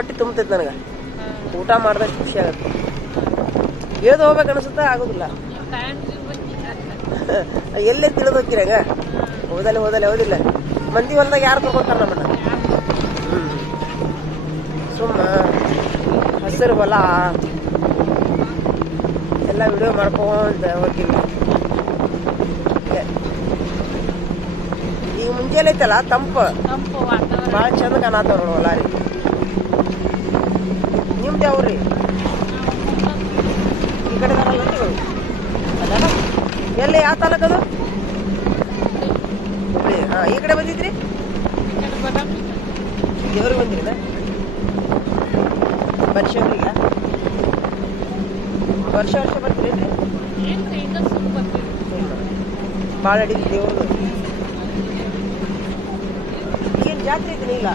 ಹೊಟ್ಟೆ ತುಂಬತೈತೆ ನನಗೆ. ಊಟ ಮಾಡಿದಷ್ಟು ಖುಷಿ ಆಗುತ್ತೆ. ಏದು ಹೋಗ್ಬೇಕು ಅನಿಸುತ್ತಾ ಆಗೋದಿಲ್ಲ. ಎಲ್ಲೇ ತಿಳಿದು ಹೋಗ್ತೀರಾಗ ಹೋದಲ್ಲ ಹೌದಿಲ್ಲ. ಮಂದಿ ಹೊಲ್ದಾಗ ಯಾರು ತಗೊಳ್ತಾರ ನಮ್ಮನ್ನ? ಸುಮ್ಮ ಹಸಿರು ಹೊಲ ಎಲ್ಲ ವಿಡಿಯೋ ಮಾಡ್ಕೊಂತ ಹೋಗಿಲ್ಲ. ಈಗ ಮುಂಜಾನೆ ಐತಲ್ಲ ತಂಪು ಭಾಳ ಚಂದ ಕಾಣತ್ತಾವ ನೋಡು ಹೊಲ ರೀ. ನಿಮ್ದು ಯಾವ್ರಿ? ಈ ಕಡೆ ಬರಲ್ಲ ನೀವು ಅದಲ್ಲ? ಎಲ್ಲಿ ಯಾವ ತಾಲೂಕದು? ಹಾಂ, ಈ ಕಡೆ ಬಂದಿದ್ರಿ? ದೇವ್ರಿಗೆ ಬಂದಿರಿನ? ವರ್ಷವ್ರಿಗೆ ವರ್ಷ ಬರ್ತೀರೇನ್ರಿ? ಭಾಳ ಅಡಿದ್ರಿ ದೇವ್ರದ್ದು. ಏನು ಜಾತ್ರೆ ಐತಿ ಇಲ್ಲ?